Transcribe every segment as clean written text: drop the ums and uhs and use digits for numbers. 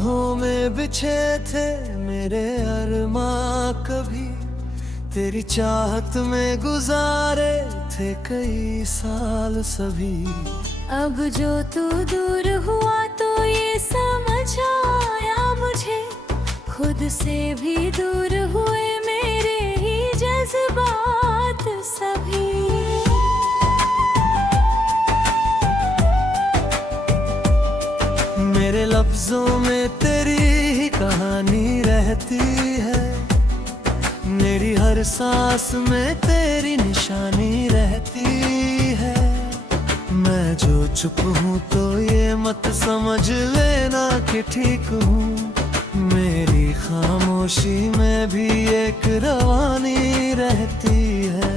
बाहों में बिछे थे मेरे अरमां कभी, तेरी चाहत में गुजारे थे कई साल सभी। अब जो तू दूर हुआ तो ये समझ आया मुझे, खुद से भी दूर हुए मेरे ही जज्बात सभी। मेरे लफ्जों में तेरी ही कहानी रहती है, मेरी हर सांस में तेरी निशानी रहती है। मैं जो चुप हूँ तो ये मत समझ लेना कि ठीक हूँ, मेरी खामोशी में भी एक रवानी रहती है।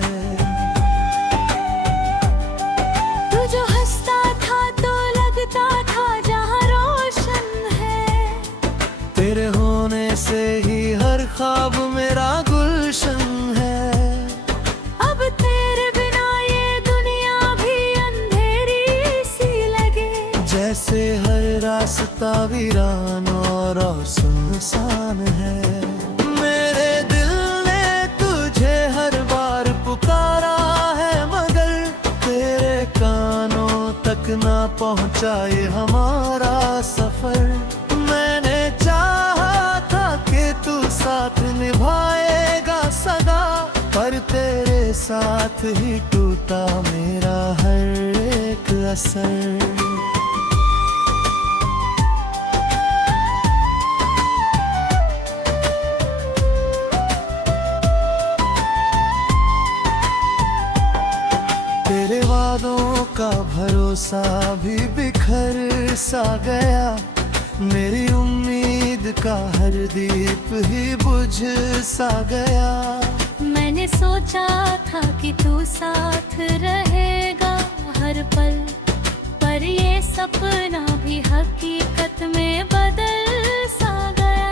तू जो हंसता था तो लगता था जहाँ रोशन है, तेरे होने से ही हर ख्वाब मेरा गुलशन है। अब तेरे बिना ये दुनिया भी अंधेरी सी लगे, जैसे हर रास्ता वीरान और सुनसान है। मेरे दिल ने तुझे हर बार पुकारा है, मगर तेरे कानों तक ना पहुंचा ये हमारा सफर। मैंने चाहा था कि तू साथ निभाएगा सदा, पर तेरे साथ ही टूटा मेरा हर एक असर। तेरे वादों का भरोसा भी बिखर सा गया, मेरी उम्मीद का हर दीप ही बुझ सा गया। मैंने सोचा था कि तू साथ रहेगा हर पल, पर ये सपना भी हकीकत में बदल सा गया।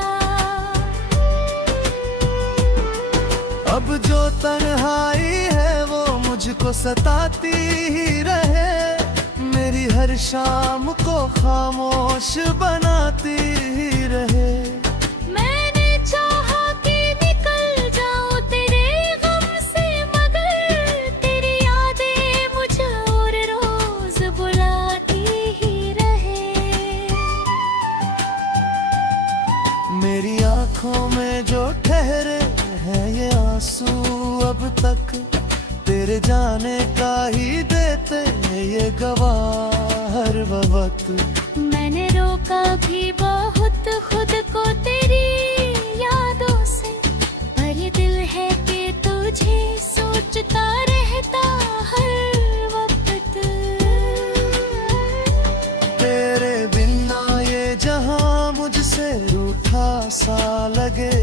अब जो तन्हाई है वो मुझको सताती ही रहे, मेरी हर शाम को खामोश बनाती ही रहे। मैंने चाहा कि निकल जाऊं तेरे गम से, मगर तेरी यादें मुझे और रोज बुलाती ही रहे। मेरी आंखों में जो ठहरे हैं ये आंसू अब तक, तेरे जाने का ही देते ये गवाह हर वक्त। मैंने रोका भी बहुत खुद को तेरी यादों से, पर ये दिल है कि तुझे सोचता रहता हर वक्त। तेरे बिना ये जहां मुझसे रूठा सा लगे,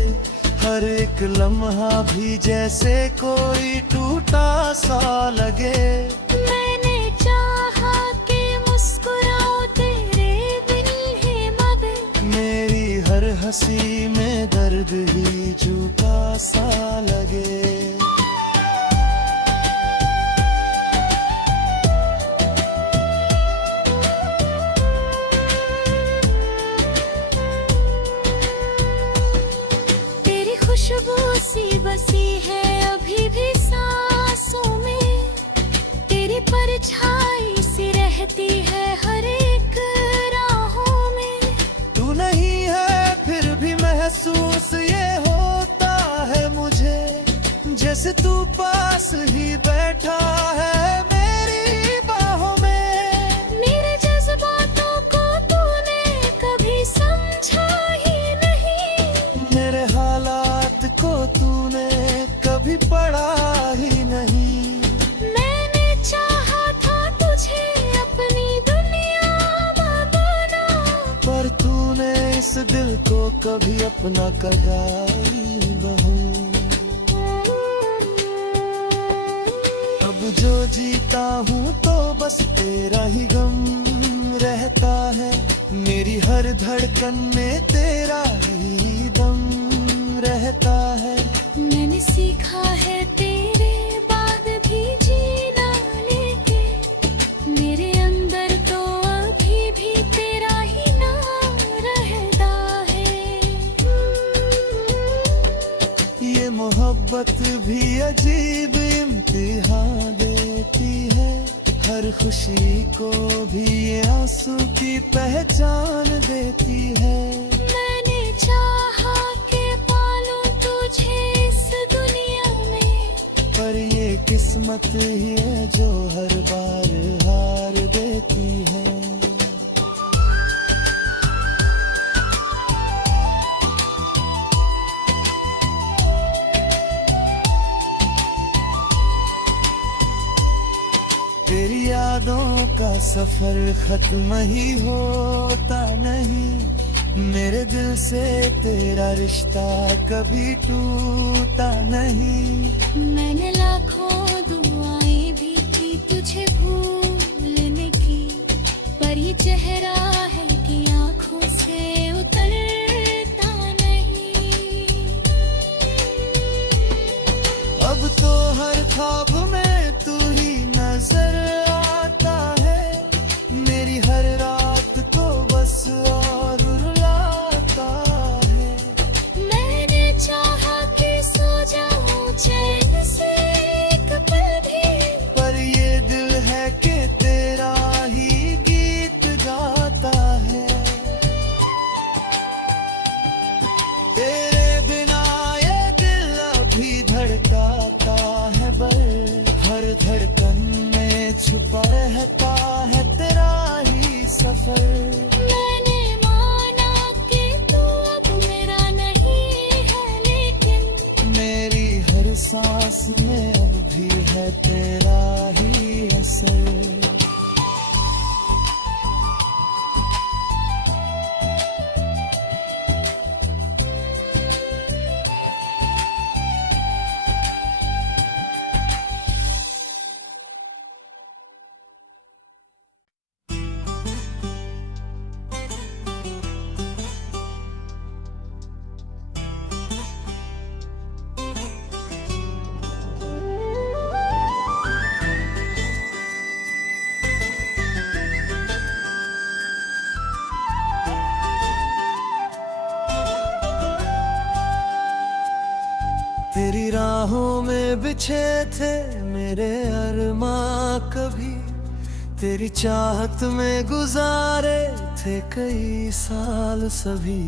हर एक लम्हा भी जैसे कोई टूटा सा लगे। मैंने चाहा कि मुस्कुराओ तेरे बिन ही, मगर मेरी हर हंसी में दर्द ही झूठा सा लगे। खुशबू सी बसी है अभी भी सांसों में, तेरी परछाई सी रहती है हर एक राहों में। तू नहीं है फिर भी महसूस ये होता है मुझे, जैसे तू पास ही बैठा है मेरी बाहों में। मेरे जज्बातों को तूने कभी समझा ही नहीं, मेरे हालात को तूने कभी पढ़ा ही नहीं। मैंने चाहा था तुझे अपनी दुनिया बनाना, पर तूने इस दिल को कभी अपना कहा ही बहू। अब जो जीता हूँ तो बस तेरा ही गम रहता है, मेरी हर धड़कन में तेरा ही दम रहता है। मैंने सीखा है तेरे बाद भी जीना, लेके मेरे अंदर तो अभी भी तेरा ही नाम रहता मोहब्बत भी अजीब इम्तिहान देती है, हर खुशी को भी ये आंसू की पहचान देती है। मैंने चाहा कि पालूं तुझे इस दुनिया में, पर ये किस्मत ही है जो हर बार हार देती है। तेरी यादों का सफर खत्म ही होता नहीं, मेरे दिल से तेरा रिश्ता कभी टूटा नहीं। मैंने लाखों दुआएं भी की तुझे भूलने की, पर ये चेहरा है कि आंखों से उतरता नहीं। अब तो हर ख्वाब में तू ही नजर आता है, मेरी हर रात तो बस और रुलाता है। मैंने चाहा कि सो जाऊं चैन से एक पल भी, पर ये दिल है कि तेरा ही गीत गाता है। तेरे बिना ये दिल अभी धड़काता है, बल हर धड़कन में छुपा रहता है तेरा ही सफर। मैंने माना कि तू अब मेरा नहीं है, लेकिन मेरी हर सांस में अब भी है तेरा ही असर। तेरी राहों में बिछे थे मेरे अरमां कभी, तेरी चाहत में गुजारे थे कई साल सभी।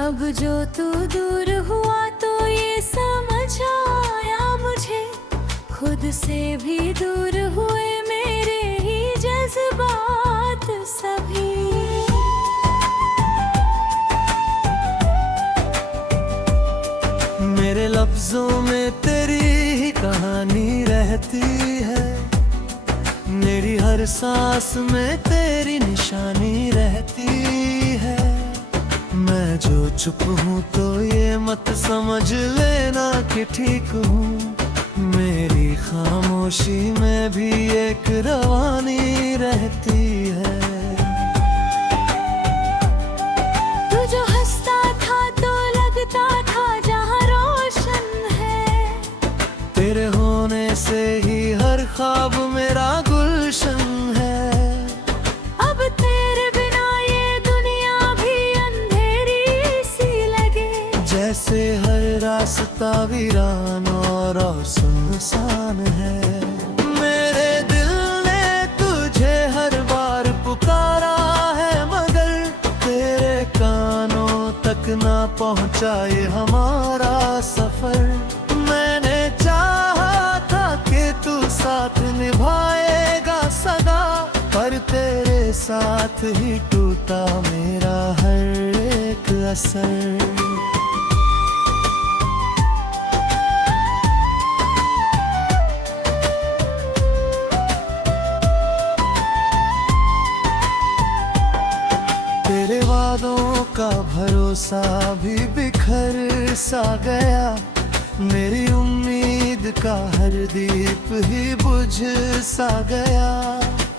अब जो तू दूर हुआ तो ये समझ आया मुझे, खुद से भी दूर हुए मेरे ही जज्बात सभी। मेरे लफ्जों में तेरी ही कहानी रहती है, मेरी हर सांस में तेरी निशानी रहती है। मैं जो चुप हूँ तो ये मत समझ लेना कि ठीक हूँ, मेरी खामोशी में भी एक रवानी रहती है। तू जो हंसता था तो लगता था जहाँ रोशन है, तेरे होने से ही हर ख्वाब मेरा गुलशन है। अब तेरे बिना ये दुनिया भी अंधेरी सी लगे, जैसे हर रास्ता वीरान और सुनसान है। मेरे दिल ने तुझे हर बार पुकारा है, मगर तेरे कानों तक ना पहुंचा ये हमारा सफर। मैंने चाहा था कि तू साथ निभाएगा सदा, पर तेरे साथ ही टूटा मेरा हर एक असर। तेरे वादों का भरोसा भी बिखर सा गया, मेरी उम्मीद का हर दीप ही बुझ सा गया।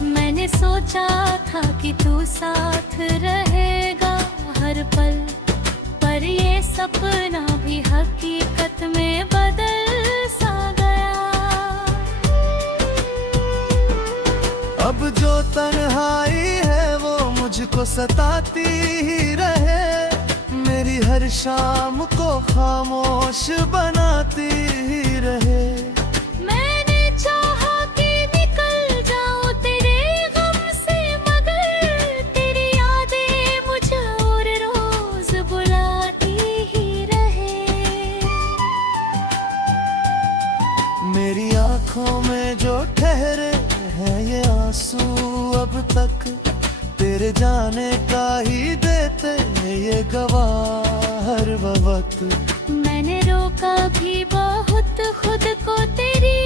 मैंने सोचा था कि तू साथ रहेगा हर पल, पर ये सपना भी हकीकत में बदल सा गया। अब जो तन्हाई है वो मुझको सताती ही रहे, मेरी हर हर शाम को खामोश बनाती ही रहे। मैंने चाहा कि निकल जाऊं तेरे गम से, मगर तेरी यादें मुझे और रोज बुलाती ही रहे। मेरी आंखों में जो ठहरे हैं ये आंसू अब तक तेरे जाने का ही देते ये गवाह हर वक्त। मैंने रोका भी बहुत खुद को तेरी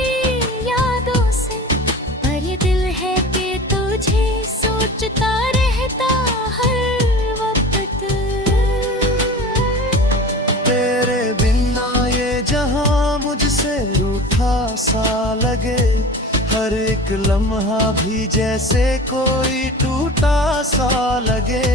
यादों से, पर ये दिल है कि तुझे सोचता रहता हर वक्त। तेरे बिना ये जहां मुझसे रूठा सा लगे, हर एक लम्हा भी जैसे कोई टूटा सा लगे।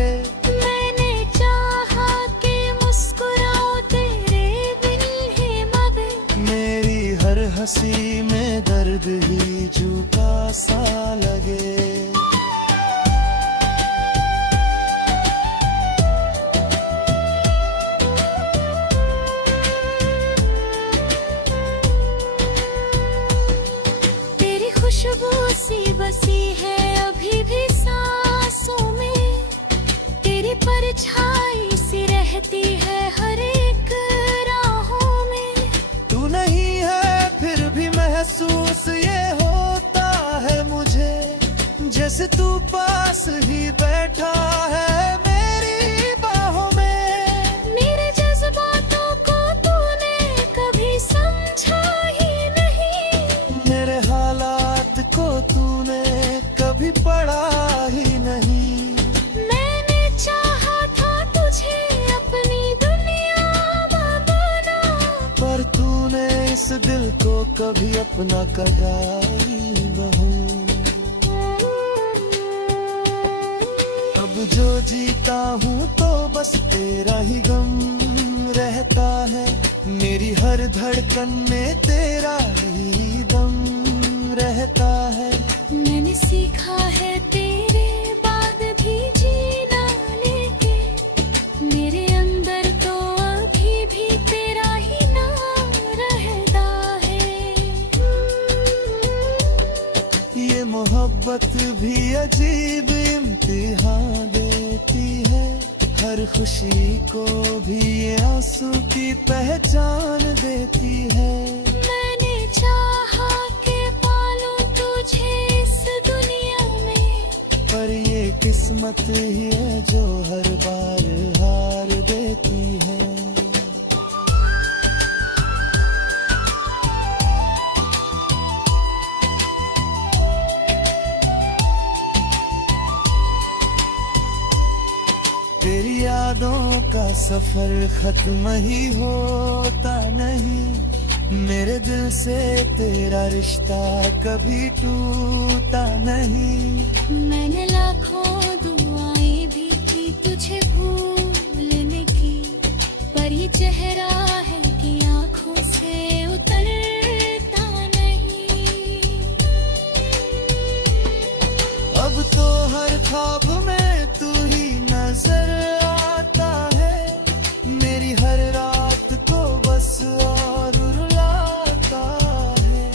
मैंने चाहा कि मुस्कुराओ तेरे बिन ही, मगर मेरी हर हंसी में दर्द ही झूठा सा लगे। तेरी खुशबू सी बसी है अभी भी सांसों में, तेरी परछाई सी रहती है हर एक राहों में। तू नहीं है फिर भी महसूस ये होता है मुझे, जैसे तू पास ही बैठा है मेरी बाहों में। मेरे जज्बातों को तूने कभी समझा ही नहीं, मेरे हालात को तूने कभी पढ़ा ही नहीं। मैंने चाहा था तुझे अपनी दुनिया बनाना, पर तूने इस दिल को कभी अपना कहा ही नहीं। अब जो जीता हूँ तो बस तेरा ही गम रहता है, मेरी हर धड़कन में तेरा ही दम रहता है। मैंने सीखा है तेरे बाद भी जीना, लेके मेरे अंदर तो अभी भी तेरा ही नाम रहता है। ये मोहब्बत भी अजीब इम्तिहान देती है, हर खुशी को भी ये आंसू की पहचान देती है। मैंने चाहा कि पालूं तुझे इस दुनिया में, पर ये किस्मत ही है जो हर बार हार देती है। तेरी यादों का सफर खत्म ही होता नहीं, मेरे दिल से तेरा रिश्ता कभी टूटा नहीं। मैंने लाखों दुआएं भी की तुझे भूलने की, पर ये चेहरा है कि आंखों से उतरता नहीं। अब तो हर ख्वाब में तू ही नजर आता है, मेरी हर रात को बस और रुलाता है।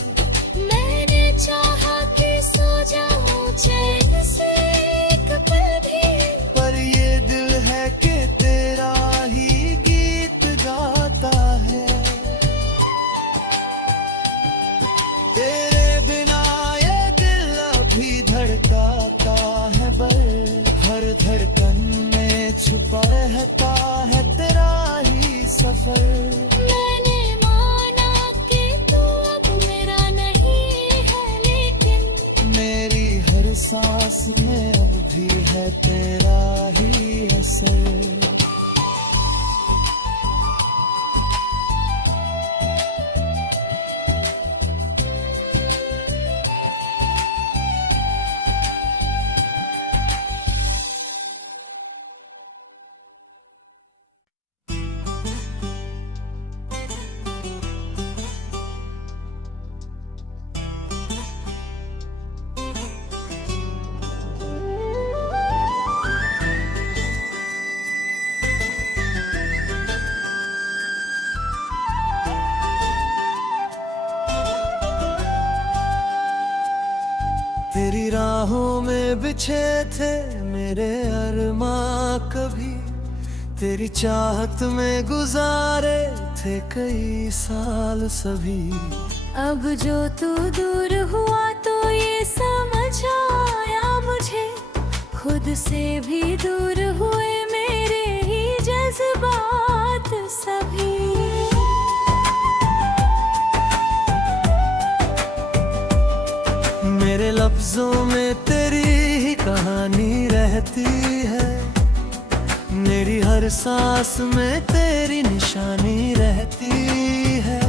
मैंने चाहा कि सो जाऊं चैन से एक पल भी, पर ये दिल है कि तेरा ही गीत गाता है। तेरे बिना ये दिल अभी धड़काता है, बल हर धड़कन में छुपा रहता है तेरा ही सफर। मैंने माना कि तू अब मेरा नहीं है, लेकिन मेरी हर सांस में अब भी है तेरा ही असर। तेरी राहों में बिछे थे मेरे अरमां कभी, तेरी चाहत में गुजारे थे कई साल सभी। अब जो तू दूर हुआ तो ये समझ आया मुझे, खुद से भी दूर हुए मेरे ही जज्बात सभी। मेरे लफ्जों में तेरी ही कहानी रहती है, मेरी हर सांस में तेरी निशानी रहती है।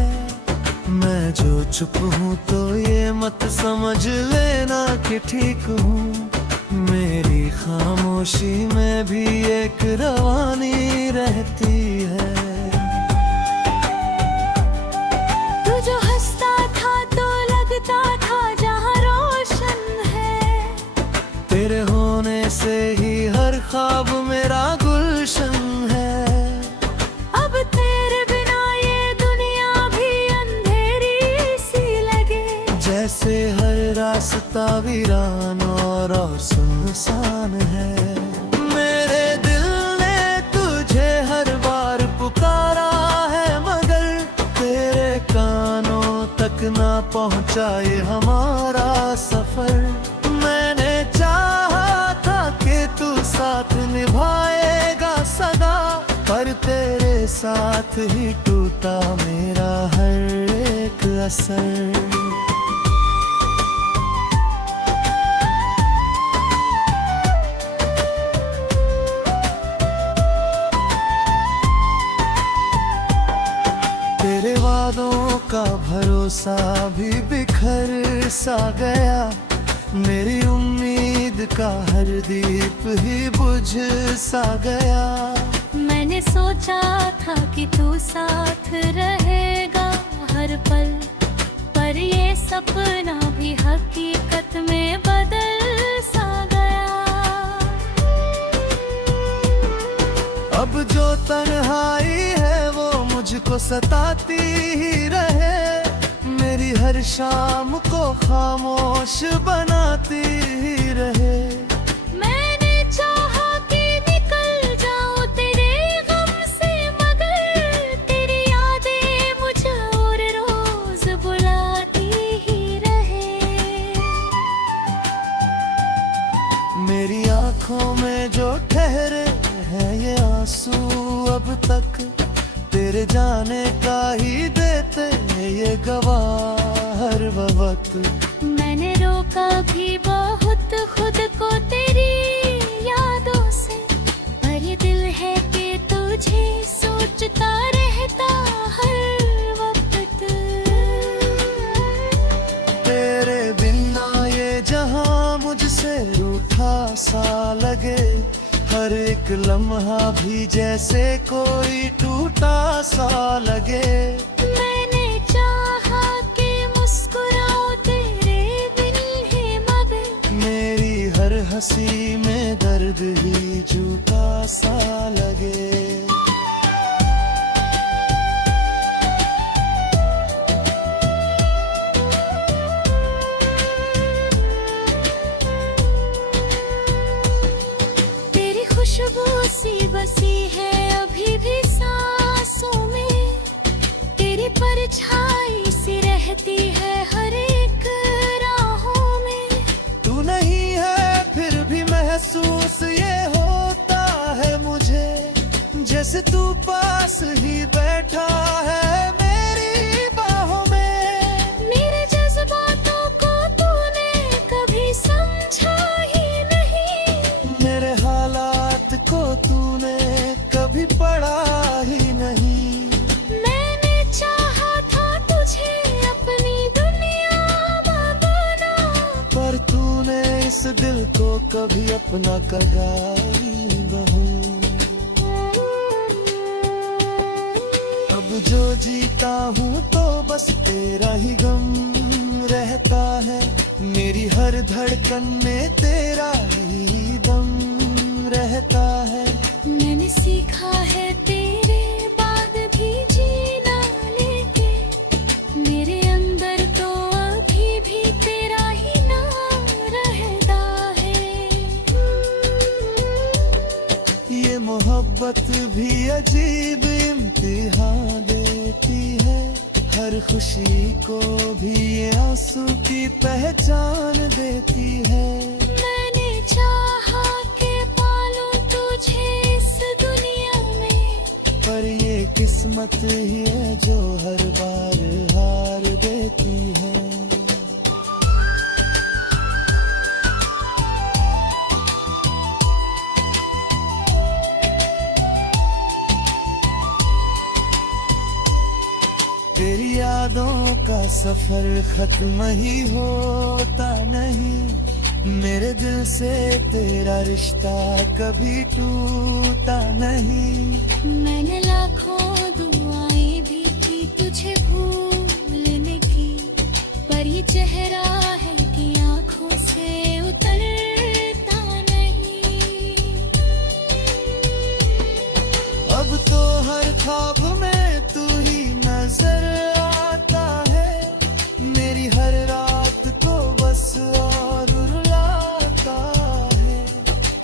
मैं जो चुप हूँ तो ये मत समझ लेना कि ठीक हूँ, मेरी खामोशी में भी एक रवानी रहती है। तू जो हंसता था तो लगता था जहाँ रोशन है, तेरे होने से ही हर ख्वाब मेरा गुलशन है। अब तेरे बिना ये दुनिया भी अंधेरी सी लगे, जैसे हर रास्ता वीरान और सुनसान है। मेरे दिल ने तुझे हर बार पुकारा है, मगर तेरे कानों तक ना पहुंचा ये हमारा सफर। मैंने चाहा था कि तू साथ निभाएगा सदा, पर तेरे साथ ही टूटा मेरा हर एक असर। तेरे वादों का भरोसा भी बिखर सा गया, मेरी उम्मीद का हर दीप ही बुझ सा गया। मैंने सोचा था कि तू साथ रहेगा हर पल, पर ये सपना भी हकीकत में बदल सा गया। अब जो तन्हाई है वो मुझको सताती ही रहे, मेरी हर शाम को खामोश बनाती ही रहे। मैंने चाहा कि निकल जाऊं तेरे गम से, मगर तेरी यादें मुझे और रोज बुलाती ही रहे। मेरी आंखों में जो ठहरे हैं ये आंसू अब तक, तेरे जाने का ही देते ये गवाह हर वक्त। मैंने रोका भी बहुत खुद को तेरी यादों से, पर ये दिल है कि तुझे सोचता रहता हर वक्त। तेरे बिना ये जहां मुझसे रूठा सा लगे, हर एक लम्हा भी जैसे कोई टूटा सा लगे। मैंने चाहा कि मुस्कुराओ तेरे बिन ही, मगर मेरी हर हंसी में दर्द ही झूठा सा लगे। खुशबू सी बसी है अभी भी सांसों में, तेरी परछाई सी रहती है हर एक राहों में। तू नहीं है फिर भी महसूस ये होता है मुझे, जैसे तू पास ही बैठा है मेरी बाहों में। मेरे जज्बातों को तूने कभी समझा ही नहीं, मेरे हालात को तूने कभी पढ़ा ही नहीं। मैंने चाहा था तुझे अपनी दुनिया बनाना, पर तूने इस दिल को कभी अपना कहा ही नहीं। अब जो जीता हूँ तो बस तेरा ही गम रहता है, मेरी हर धड़कन में तेरा ही दम रहता है। मैंने सीखा है तेरे बाद भी जीना, लेके मेरे अंदर तो अभी भी तेरा ही नाम मोहब्बत भी अजीब इम्तिहान देती है, हर खुशी को भी ये आंसू की पहचान देती है। मैंने चाहा कि पालूं तुझे इस दुनिया में, पर ये किस्मत ही है जो हर बार हार देती है। तेरी यादों का सफर खत्म ही होता नहीं, मेरे दिल से तेरा रिश्ता कभी टूटा नहीं। मैंने लाखों दुआएं भी की तुझे भूलने की, पर ये चेहरा है कि आंखों से उतरता नहीं। अब तो हर ख्वाब में तू ही नजर आता है, मेरी हर रात को बस और रुलाता है।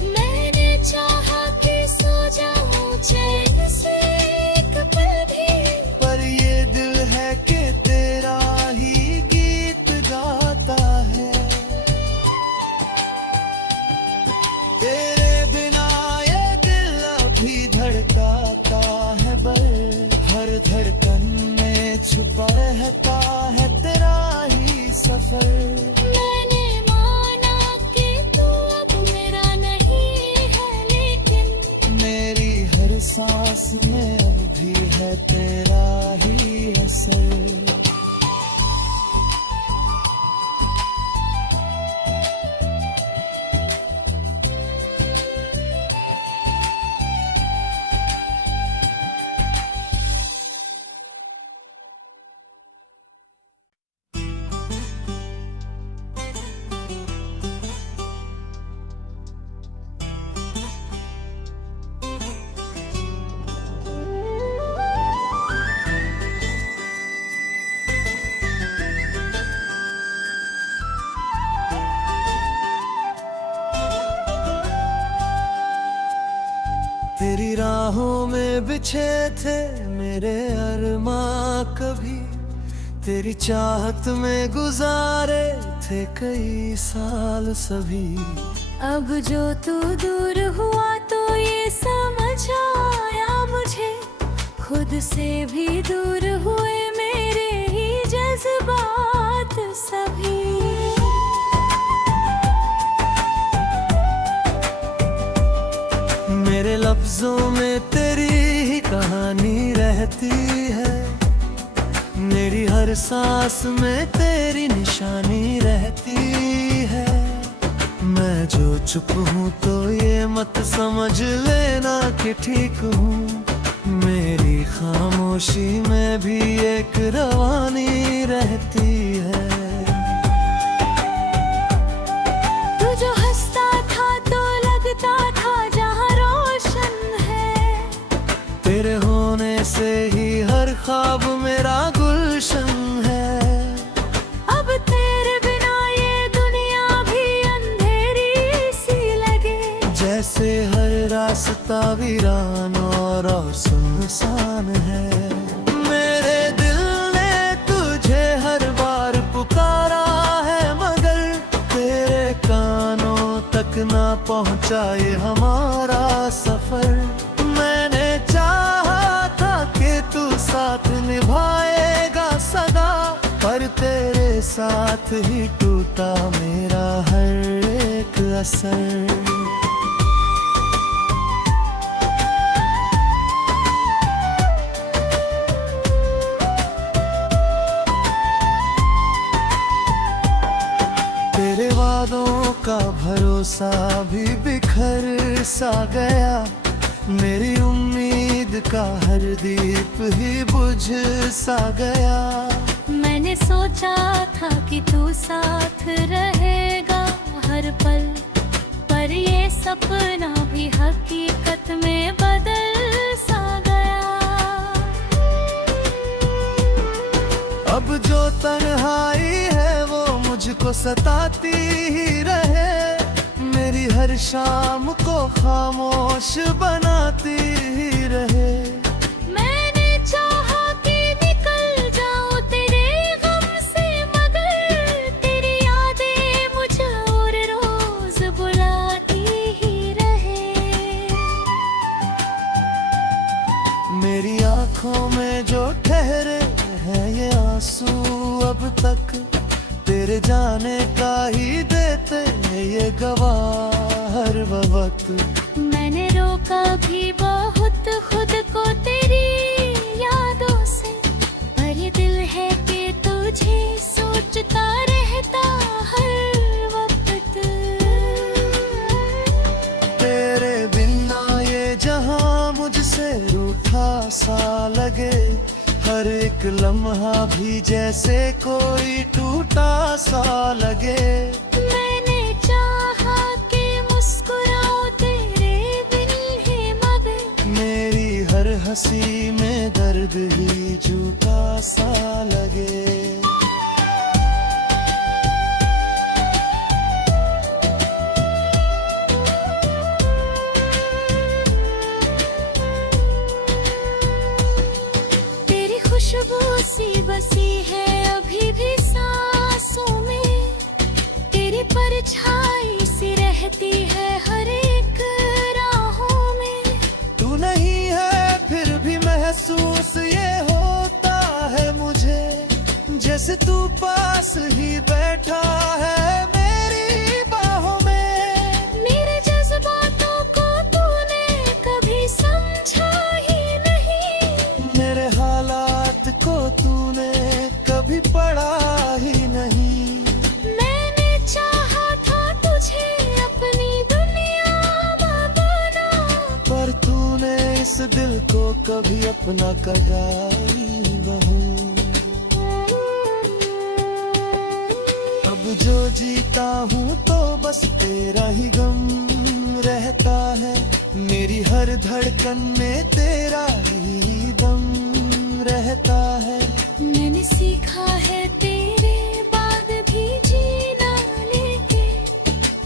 मैंने चाहा कि सो जाऊं चैन से एक पल भी, पर ये दिल है कि तेरा ही गीत गाता है। तेरे बिना ये दिल अभी धड़काता है, बल हर धड़कन में छुपा रहता है तेरा ही सफर। मैंने माना कि तू अब मेरा नहीं है, लेकिन मेरी हर सांस में अब भी है तेरा ही असर। तेरी राहों में बिछे थे मेरे अरमां कभी, तेरी चाहत में गुजारे थे कई साल सभी। अब जो तू दूर हुआ तो ये समझ आया मुझे, खुद से भी दूर हुए मेरे ही जज्बात सभी। मेरे लफ्जों में तेरी ही कहानी रहती है, मेरी हर सांस में तेरी निशानी रहती है। मैं जो चुप हूँ तो ये मत समझ लेना कि ठीक हूँ, मेरी खामोशी में भी एक रवानी रहती है। तू जो हंसता था तो लगता था जहाँ रोशन है, तेरे होने से ही हर ख्वाब मेरा गुलशन है। अब तेरे बिना ये दुनिया भी अंधेरी सी लगे, जैसे हर रास्ता वीरान और सुनसान है। मेरे दिल ने तुझे हर बार पुकारा है, मगर तेरे कानों तक ना पहुंचा ये हमारा सफर। मैंने चाहा था कि तू साथ निभाएगा सदा, पर तेरे साथ ही टूटा मेरा हर एक असर। तेरे वादों का भरोसा भी बिखर सा गया, मेरी उम्मीद का हर दीप ही बुझ सा गया। मैंने सोचा था कि तू साथ रहेगा हर पल, पर ये सपना भी हकीकत में बदल सा गया। अब जो तन्हाई है वो मुझको सताती ही रहे, मेरी हर शाम को खामोश बनाती रहे। मैंने चाहा कि निकल जाऊं तेरे गम से, मगर तेरी यादें मुझे और रोज बुलाती ही रहे। मेरी आंखों में जो ठहरे हैं ये आंसू अब तक तेरे जाने का ही देते हैं ये गवाह हर वक्त। मैंने रोका भी बहुत खुद को तेरी यादों से, पर ये दिल है कि तुझे सोचता रहता हर वक्त। तेरे बिना ये जहां मुझसे रूठा सा लगे, हर एक लम्हा भी जैसे कोई टूटा सा लगे। मैंने चाहा कि मुस्कुराऊं तेरे बिन ही, मगर मेरी हर हंसी में दर्द ही झूठा सा लगे। खुशबू सी बसी है अभी भी सांसों में, तेरी परछाई सी रहती है हर एक राहों में। तू नहीं है फिर भी महसूस ये होता है मुझे, जैसे तू पास ही बैठा है मेरी बाहों में। मेरे जज्बातों को तूने कभी समझा ही नहीं, मेरे हालात को तूने कभी पढ़ा ही नहीं। मैंने चाहा था तुझे अपनी दुनिया बनाना, पर तूने इस दिल को कभी अपना कहा ही बहू। अब जो जीता हूँ तो बस तेरा ही गम रहता है, मेरी हर धड़कन में तेरा ही दम रहता है। मैंने सीखा है तेरे बाद भी जीना, लेके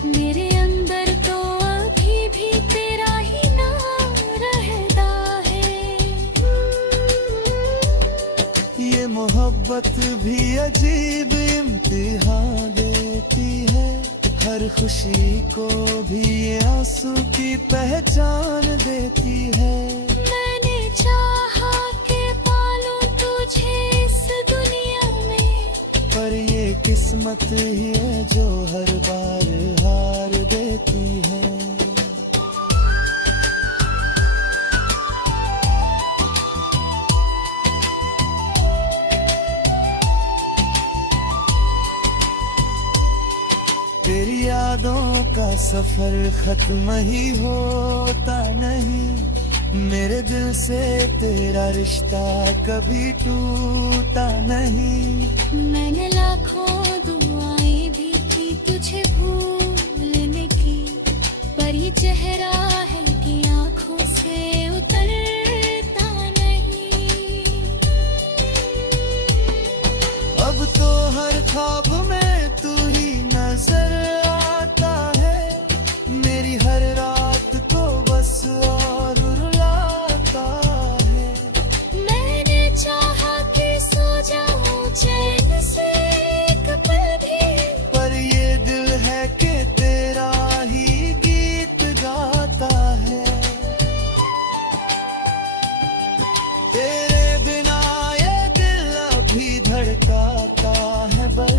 मेरे अंदर तो अभी भी तेरा ही नाम रहता है। ये मोहब्बत भी अजीब इम्तिहान देती है, हर खुशी को भी ये आंसू की पहचान देती है। मैंने चाहा कि पालूं तुझे इस दुनिया में, पर ये किस्मत ही है जो हर बार हार देती है। तेरी यादों का सफर खत्म ही होता नहीं, मेरे दिल से तेरा रिश्ता कभी टूटा नहीं। मैंने लाखों दुआएं भी की तुझे भूलने की, पर ये चेहरा है कि आंखों से उतरता नहीं। अब तो हर ख्वाब में तू ही नजर आता है, मेरी हर रात को बस और रुलाता है। मैंने चाहा कि सो जाऊं चैन से एक पल भी, पर ये दिल है कि तेरा ही गीत गाता है। तेरे बिना ये दिल अभी धड़काता है बल,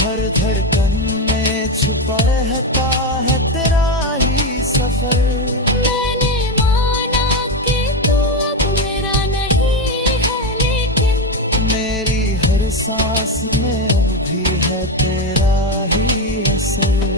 हर धड़कन में छुपा रहता है तेरा ही सफर। मैंने माना कि तू अब मेरा नहीं है, लेकिन मेरी हर सांस में अब भी है तेरा ही असर।